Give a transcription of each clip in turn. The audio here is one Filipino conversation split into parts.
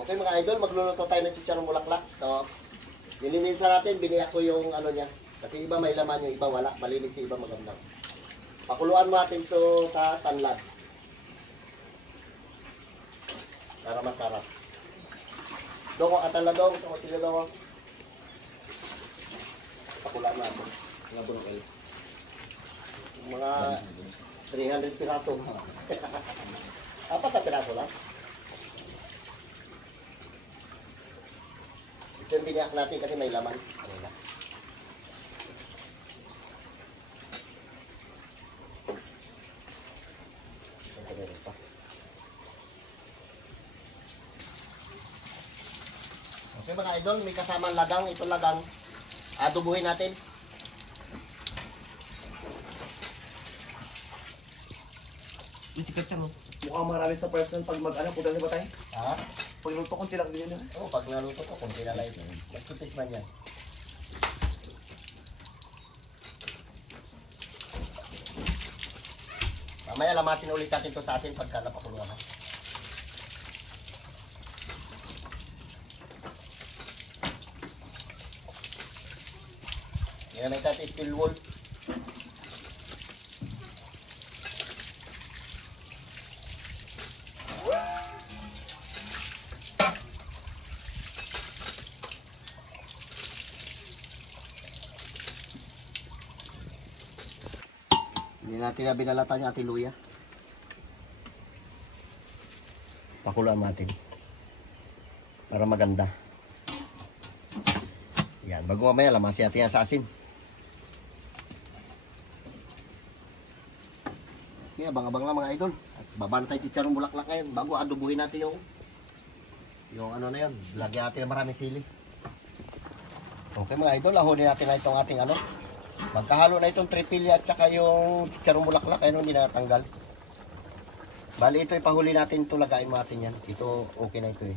Okay mga idol, magluluto tayo ng chicharong bulaklak. So, nilinis na natin, biniyak ko yung ano niya. Kasi iba may laman, yung iba wala. Malinis yung iba maganda. Pakuluan mo natin ito sa tanlad. Para masarap. Dong, atala dong. Ito, sila dong. Pakuluan natin. Mga bunok el. Mga 300 piraso. Apat na piraso lang. Ito yung biniyak natin kasi may laman. Okay mga idol, may kasamang lagang. Ito lagang. Adobuhin natin. Sikat siya, no? Mukhang marami sa person pag mag-ano, punta sa batay. Ha? Pag luto ko, tilak din yun. Oo, pag naluto ko, kung kilala ito. Magtutis man yan. Mamaya lamasin ulit natin ito sa atin pagka napakuluan. Yan naman natin steel wool. Hindi natin na binalatan yung ating luya. Pakuluan natin. Para maganda. Yan, bago mamaya lamasin natin yan sa asin. Okay, abang-abang lang mga idol. At babantay chicharong bulaklak ngayon bago adobuhin natin yung ano na yun. Lagyan natin ng maraming sili. Okay mga idol, ahonin natin na itong ating ano. Magkahalo na itong tripilya at saka yung chicharong bulaklak. Ayun, hindi na natanggal. Bali ito, ipahuli natin ito. Lagain mo natin yan. Ito, okay na ito eh.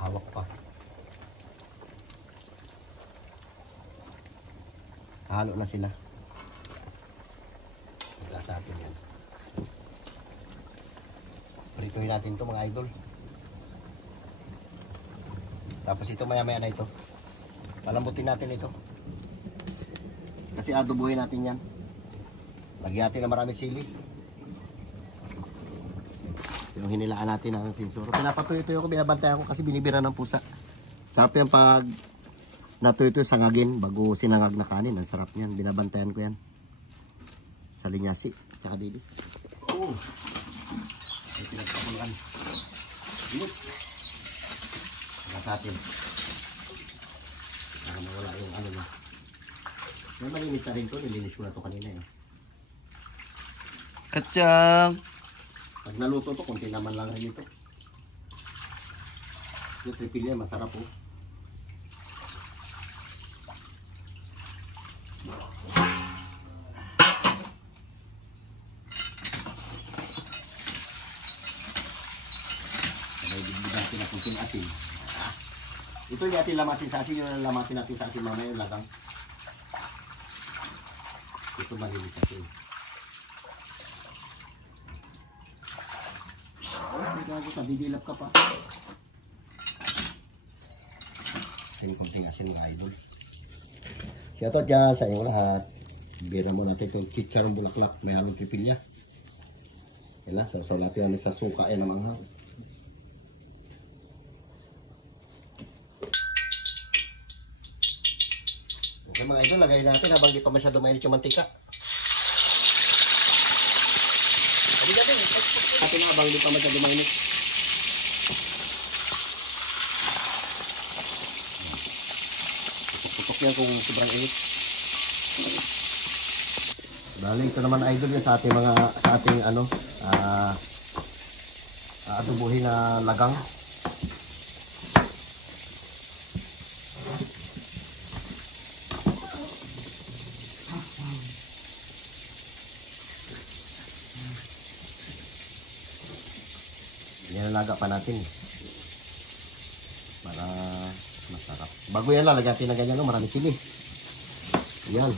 Hawak pa. Halo na sila. Wala sa atin yan. Prituhin natin ito mga idol. Tapos ito maya-maya na ito. Palambutin natin ito. Kasi adobuhin natin yan. Lagyan natin na maraming sili. Yung hinilaan natin ng sinsuro. Pinapatuyo-tuyo ko, binabantayan ko kasi binibira ng pusa. Sarap yan pag natuyo-tuyo sangagin bago sinangag na kanin. Ang sarap yan. Binabantayan ko yan. Sa linyasi. Tsaka dilis. Oh! Ay, pinagpapuluan. Init. Lahat natin. Para mawala yung ano na. May malinis na rin ito. Nilinis ko na ito kanina eh. Katsang! Pag naluto ito, konti naman lang rin ito. Yung tripilya, masarap po. Sabay bigyan natin na kunting asin. Ito yung ating lamasin sa asin. Yung lamasin natin sa asin mamaya yung lagang. Ito malinis asin. Ay, gago ka, bibilap ka pa. Ayun kung tingnan siya mga idol. Shoutout dyan sa inyong lahat. Bira mo natin itong chicharong bulaklak. May halong pipilya. Yan lang, so natin namin sa suka yan ang manghang. Okay mga idol, lagay natin habang di pa masyado mainit yung mantika. Sabi natin, natin habang di pa masyado mainit. Tutok yan kung sobrang init. Bali, ito naman idol yan sa ating mga, sa ating ano, adobuhin na lagang. Nilalaga pa natin para masarap. Bago yan, lalagyan natin na ganyan, no? Marami sili. Yan.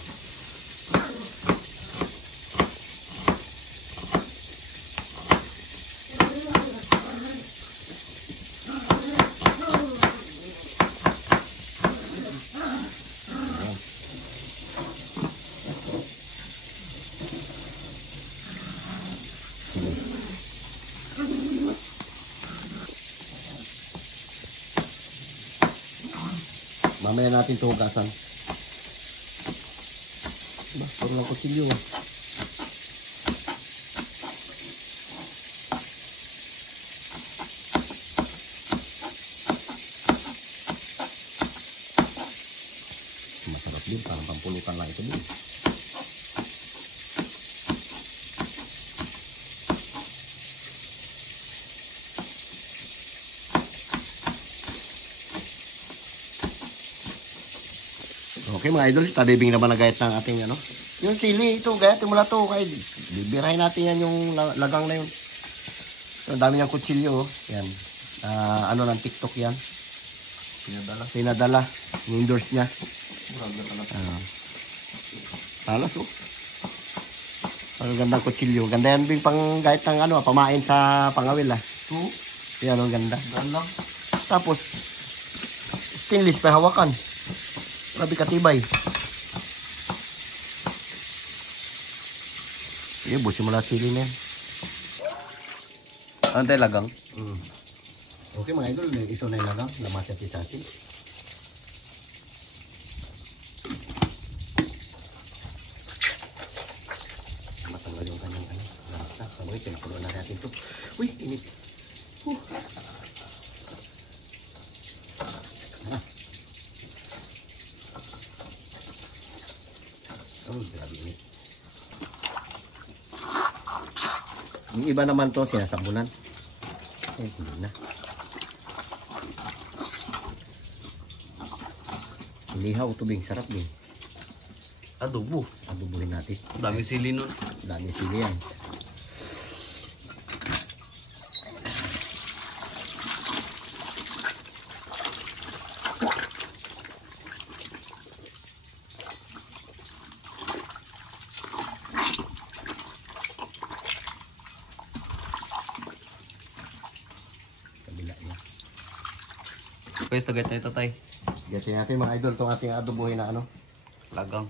Mamaya natin ito hugasan. Diba? Puro lang kutsilyo. Masarap din. Parang pampulutan lang ito din. Okay mga idol, tadibing naman na gayat ng ating ano. Yung sili, ito, gayatin mo na ito. Kaya bibirahin natin yan yung lagang na yun. Ang dami niyang kutsilyo. Oh. Yan. Ano ng TikTok yan. Pinadala. Yung endorse niya. Talas oh. Ang gandang kutsilyo. Ganda yan din pang gayat ng ano, pamain sa pangawil ah. Yan ang ganda. Tapos, stainless pa hawakan. Grabe katibay. Sige, busin mo lahat sili na yan. Ano tayo lagang? Okay mga idol, ito na yung lagang. Lamas at isasin. Matanggal yung kanyang ano. Lasa. Sabi, pinapulo na natin ito. Uy, init. Grabe init. Yung iba naman to sinasabunan. Hindi na. Inihaw tubig, sarap din. Adobo. Adobohin natin. Dami sili nun. Dami sili yan. Guys, tagay tayo tatay. Gatin natin mga idol itong ating adobohin na ano. Lagang.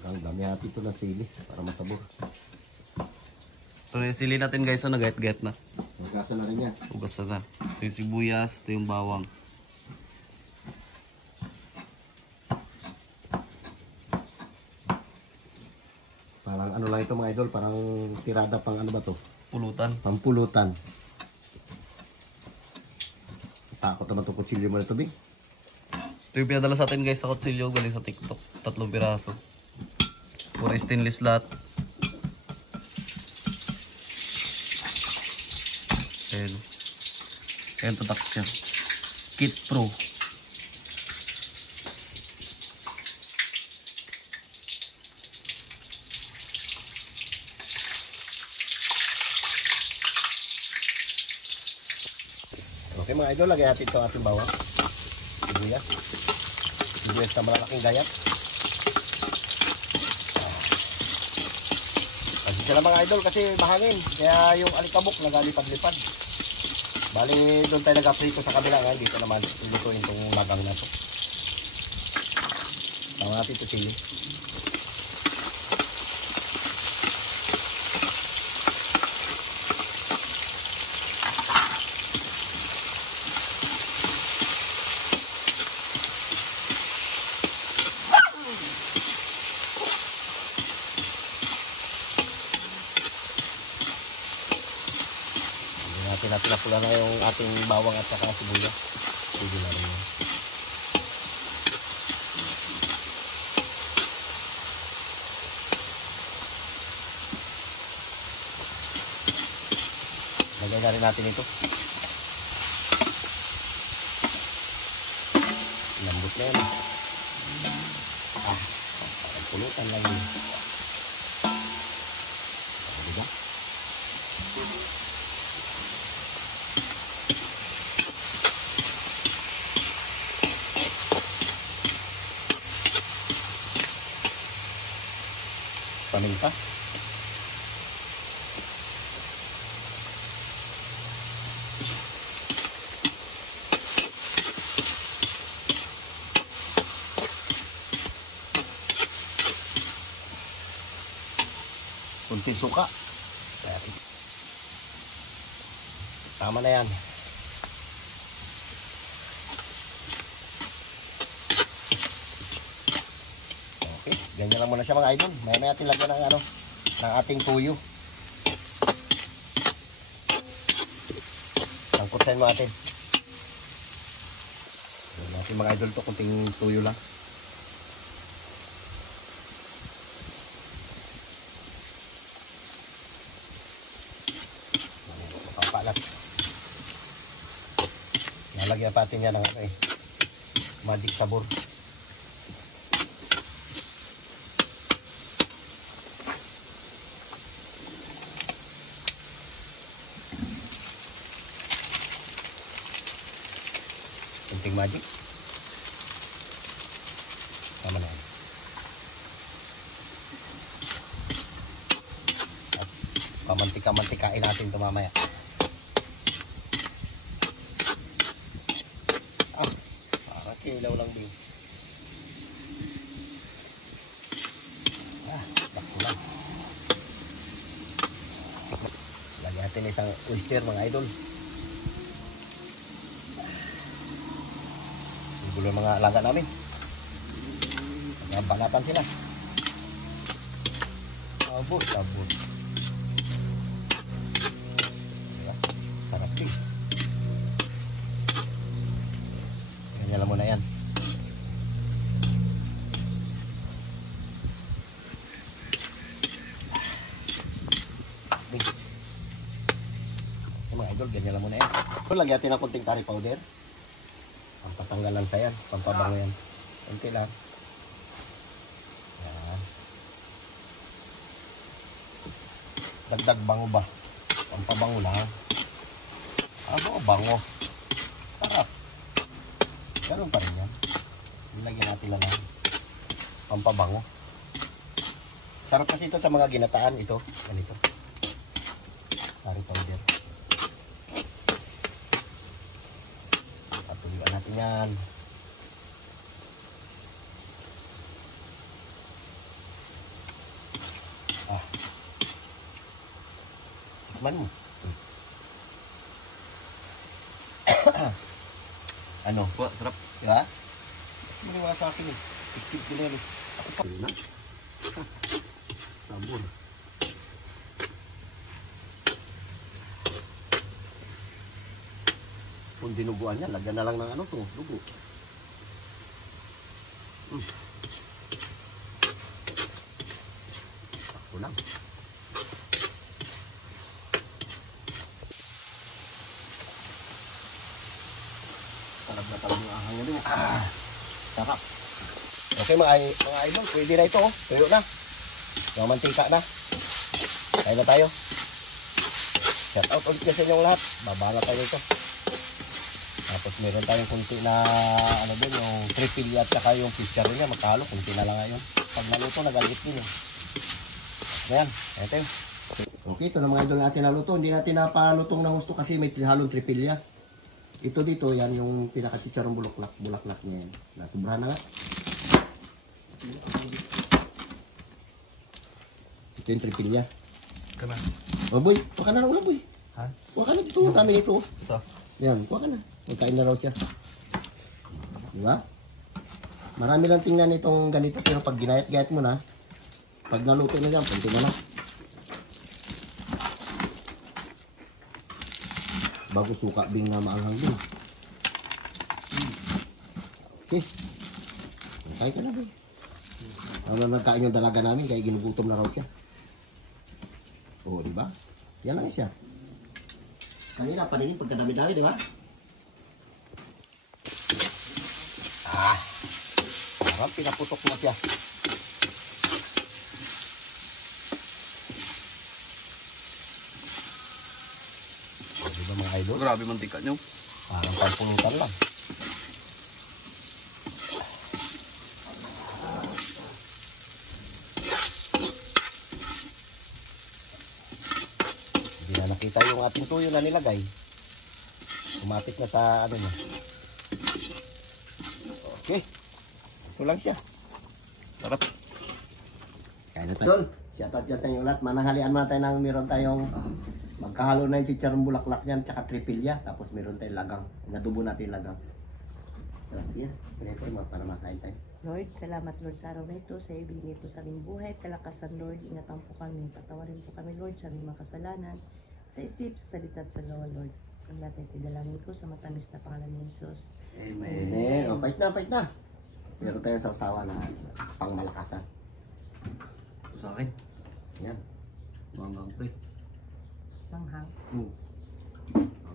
Ang dami natin ito na sili para masabor. Ito na yung sili natin guys, so nagayat-gayat na. Magkasa na rin yan. Ugas na. Ito yung sibuyas, ito yung bawang. Parang ano lang ito mga idol, parang tirada pang ano ba to? Pulutan. Pampulutan. Takot naman itong kutsilyo mo na ito, Bing. Ito yung pinadala sa atin guys sa kutsilyo, galing sa TikTok. 3 piraso. Puro stainless lahat. Ayan. Ayan tatak siya. Kit Pro. Okay mga idol, lagyan natin ito ating bawang. Sibuyas. Sibuyas na malalaking gayat. Kasi sila mga idol kasi mahangin. Kaya yung alikabok nagalipad-lipad. Bali doon tayo nag-aprito sa kabila nga. Dito naman ilutuin itong lagang na ito. Tama natin ito sili. Napula na yung ating bawang at saka sibuyas. Pwede na rin yan. Lagyan na rin natin ito. Lambot na yan. Parang pulutan lang yun. Diba? Paminta. Kunti suka. Tama na yan. Ganyan lang muna siya mga idol. Maya natin lagyan ng ano, ng ating tuyo. Sangkutsahin mo natin. Lagyan natin mga idol to, kunting tuyo lang. Papalat. Nalagyan pa natin yan ng ano magic sabor. Kunting magic. Tama na yan. At pamantika-mantikain natin ito mamaya. Parang kilaw lang din. Bakto lang. Lagyan natin isang oyster mga idol. Gulo mga alaga namin. Banatan sila. Abot. Diba? Sarap din. Ganyan lang muna yan. Mga idol, ganyan lang muna yan. So, lagyan natin ng konting curry powder. Patanggalan sa yan, pampabango yan. Kunti lang. Yan. Dagdag bango ba? Pampabango lang. Bango. Sarap. Ganun pa rin yan. Nilagyan natin lang ng pampabango. Sarap kasi ito sa mga ginataan ito. Ganito. Curry powder. Patuloy natin yan. Tikman mo. Ano? Wah, sarap. Diba? Hindi wala sa akin eh. Skip ko na yan eh. Ako pa. Ayun na. Sabon. Kung dinuguan niya, lagyan na lang ng ano to, dugo. Ako lang. Sarap na talagang ahang nyo din. Sarap. Okay mga idol, pwede na ito. Tuyo na. Yung mantika na. Kain na tayo. Shout out ulit sa inyong lahat. Babala tayo ito. Tapos meron tayong kunti na ano din, yung tripilya at saka yung fish niya, magkahalo, kunti na lang ngayon. Pag naluto, nagalit din eh. Ayan, ito yun. Okay, ito na mga idol natin naluto. Hindi natin napalutong na gusto kasi may halong tripilya. Ito dito, yan yung pinaka-chicharong bulaklak niya yan. Nasubrahan na nga. Ito yung tripilya. Kana. Oh boy, kuha ka na ulam boy. Ha? Kuha ka na dito, kami ito. So, Yan, kuha ka na. Magkain na raw siya. Diba? Marami lang tingnan itong ganito pero pag ginayat-gayat mo na, pag naluto na yan, punti na lang. Bago suka bing na maanghang din. Okay. Kain ka na ba? Ano na nagkain yung dalaga namin kaya ginugutom na raw siya. Oo, diba? Yan lang siya. Kanina pa rin pagkadami-dami, diba? Parang pinaputok na siya. Diba mga idol? grabe mantika nyo. Parang pampulutan lang. Hindi na nakita yung ating tuyo na nilagay. Kumapit na sa ano niya. Okay. Ito lang siya. Sarap. Kaya na tayo. Shoutout dyan sa inyo lahat. Manahalian muna tayo ng meron tayong magkahalo na yung chicharong bulaklak niyan tsaka tripilya. Tapos meron tayong lagang. Nadubo natin yung lagang. Sige. Pwede tayo para makain tayo. Lord, salamat Lord sa araw na ito, sa ibigay ito sa aming buhay, kalakasan Lord, ingatan po kami, patawarin po kami Lord sa aming mga kasalanan, sa isip, sa salita at sa lawa Lord. Ang lahat ay tidalangin ko sa matamis na pangalan ni Jesus. Amen. O, pait na. Meron tayong sausawa na pangmalakasan. Ito sa akin. Yan. Mga pre. Manghang. Oo.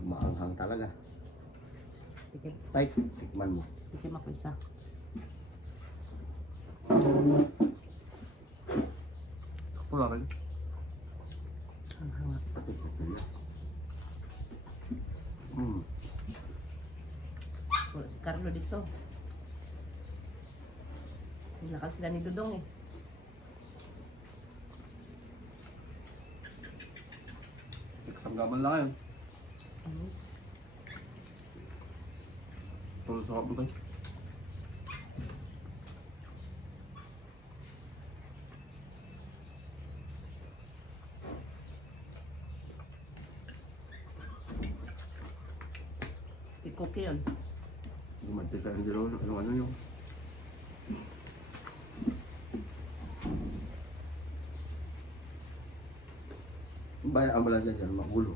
Maanghang talaga. Tikim, Pait, tikman mo. tikim ako isa. Ito sa akin. Manghang. Tikman mo. Hmm. Wala si Carlo dito. Nilakal sila ni Dudong eh. Kasanggaman lang yun. Mhm. Puro sarap mo tayo. Ikuki yun. Gumantika yung dalawa. Yung ano yung... Bayaan mo lang dyan, magulo.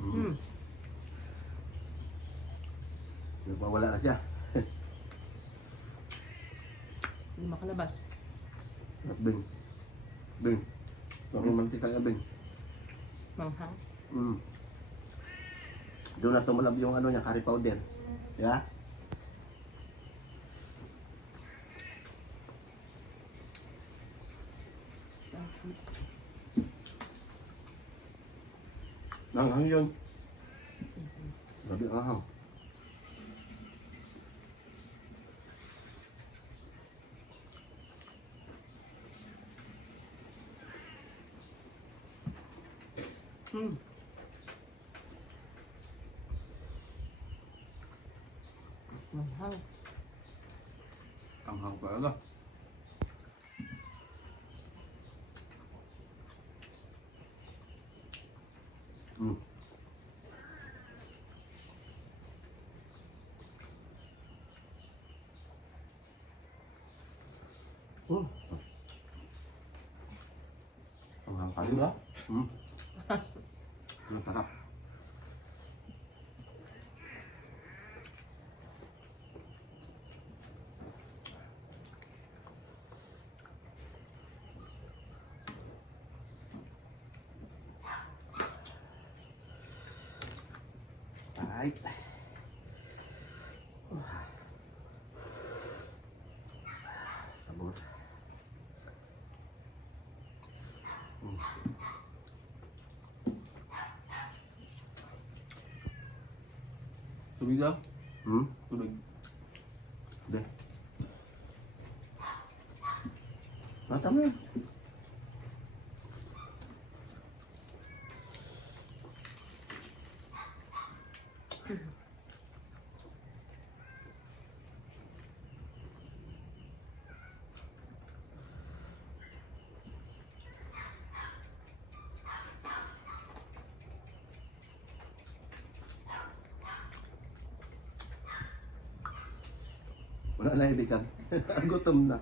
Hmm. Nagwawala na siya. Hindi makalabas. At Bing. Bing. Romantika ka, Bing. Manghang. Mm. Doon na tumalab yung ano niya, curry powder. Diba? Nanghang yun. Grabe ang ahang. Hmm. Manghang. Ang hang talaga. Mm. Oh. Ang hang Ano ba? Hmm. Ang sarap. Ay. Sabor. Tubig ah. Hmm? Tubig. Be. Mata mo yun. Wala na ibigan. Gutom na.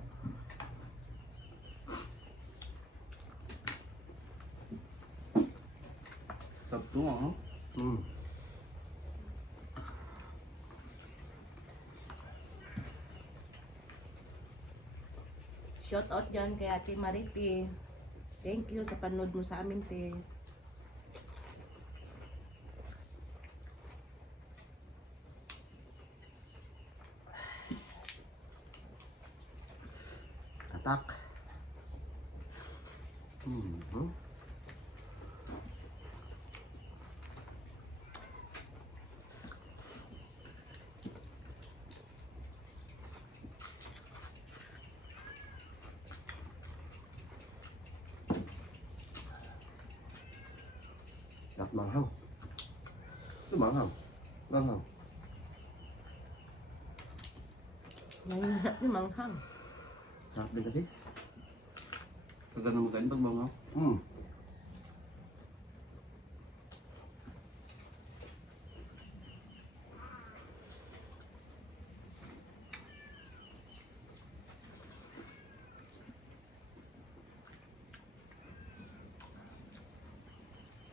Sabto nga, no? Hmm. Shout out dyan kay Ate Maripi. Thank you sa panood mo sa amin, te. Tatak. Hmm. Đặt măng không? Cái măng không? Măng không? Nanginap ni Manghang. Sarap din kasi. Tagal na magkain pag mga. Hmm.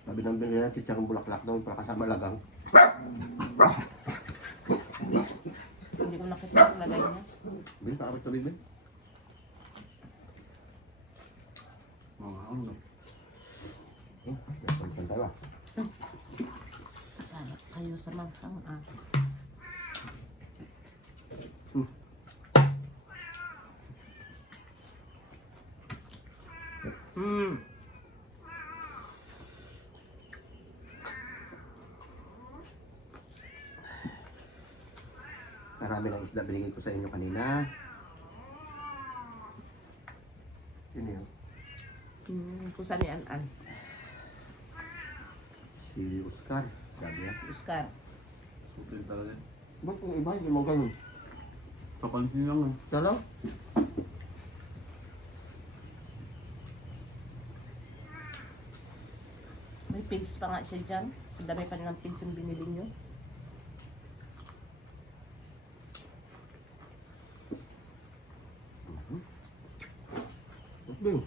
Sabi ng binili na chicharong bulaklak daw para kasama lagang. Hindi ko nakita ang lagay niya. Bin, pakamit na bin. Mga ano. Pansan tayo ah. Sarap kayo sa manghang ah. Hmm. Marami ng isda binigay ko sa inyo kanina. Yun yun. Kung saan ni An-An? Si Oscar. Sabi niya. Oscar. Sutil talaga. Ba't kung iba, hindi mo ganun? Kapansin lang. Tala? May pigs pa nga siya dyan. Ang dami pa nilang pigs yung binili nyo. Bing.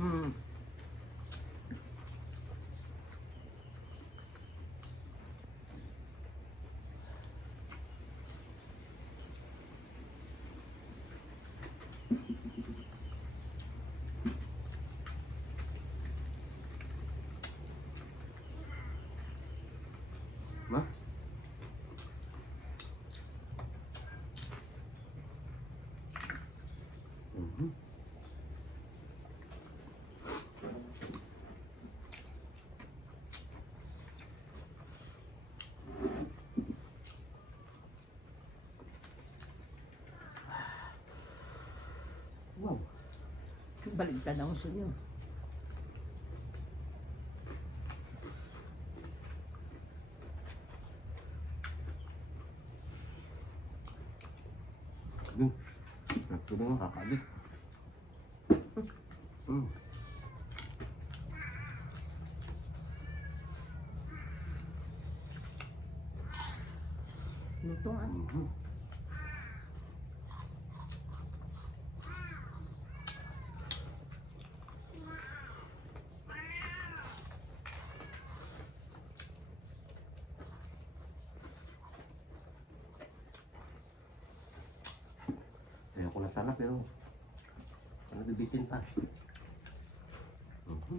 Hmm. Ma? Mhm. Wow. Baligtad ang uso nyo. Bing. Ito na nga kakabit. Hmm. Lutong ah. Mhm. Ayoko na sana pero ano bibitin pa. Mhm.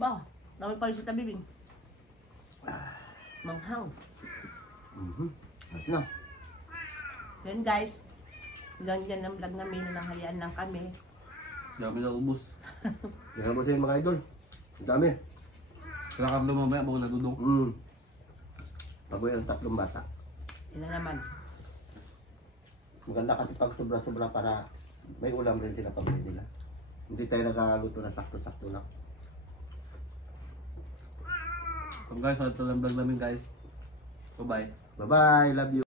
Ba, dami pa rin sa tabi, Bing. Manghang. Mhm. Ayos na. Yan guys. Hanggang dyan ang vlog namin. Nanghalian lang kami. Dami na ubos. Yan mo sa'yo mga idol. Ang dami. Kaya kami mamaya mga nadudong. Bagoy ang 3 bata. Sila naman. Maganda kasi pag sobra-sobra para may ulam rin sila pabili nila. Hindi tayo nagaluto na sakto-sakto lang. So guys, ito lang vlog namin guys. Bye-bye. Bye-bye. Love you.